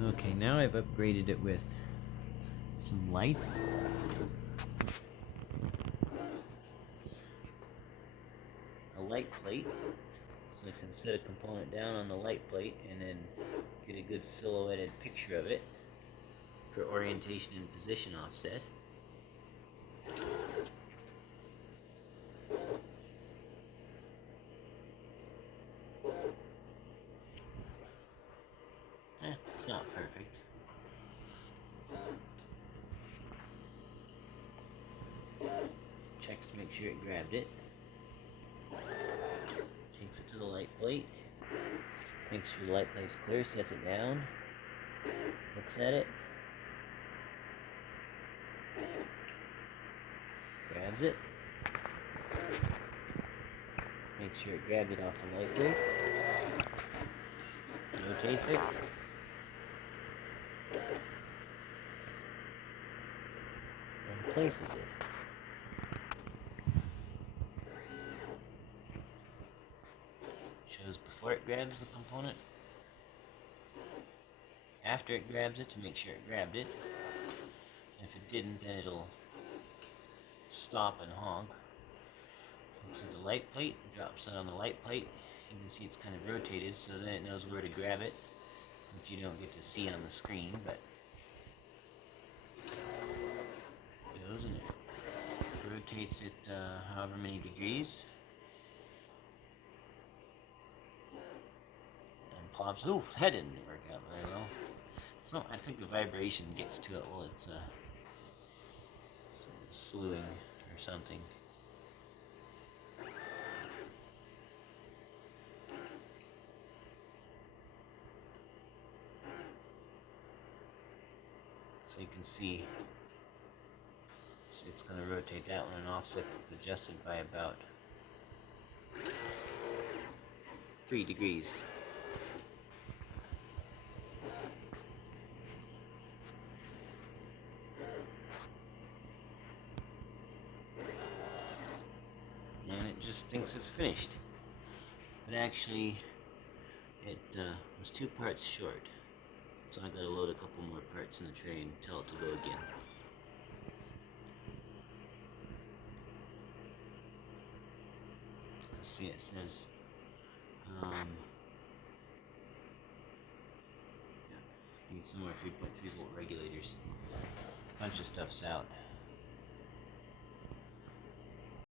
Okay, now I've upgraded it with some lights. A light plate, so I can set a component down on the light plate and then get a good silhouetted picture of it for orientation and position offset. It's not perfect. Checks to make sure it grabbed it. Takes it to the light plate. Makes sure the light plate's clear, sets it down. Looks at it. Grabs it. Makes sure it grabbed it off the light plate. Rotates it. And places it. Shows before it grabs the component, after it grabs it to make sure it grabbed it. And if it didn't, then it'll stop and honk. Looks at the light plate, drops it on the light plate. You can see it's kind of rotated, so then it knows where to grab it, which you don't get to see on the screen, but it goes and it rotates it however many degrees. And plops. Ooh, that didn't work out very well. So I think the vibration gets to it while it's slewing or something. So you can see it's going to rotate that one and offset that's adjusted by about 3 degrees. And it just thinks it's finished. But actually, it was 2 parts short. So I gotta load a couple more parts in the tray and tell it to go again. Let's see, it says, need some more 3.3 volt regulators. A bunch of stuff's out.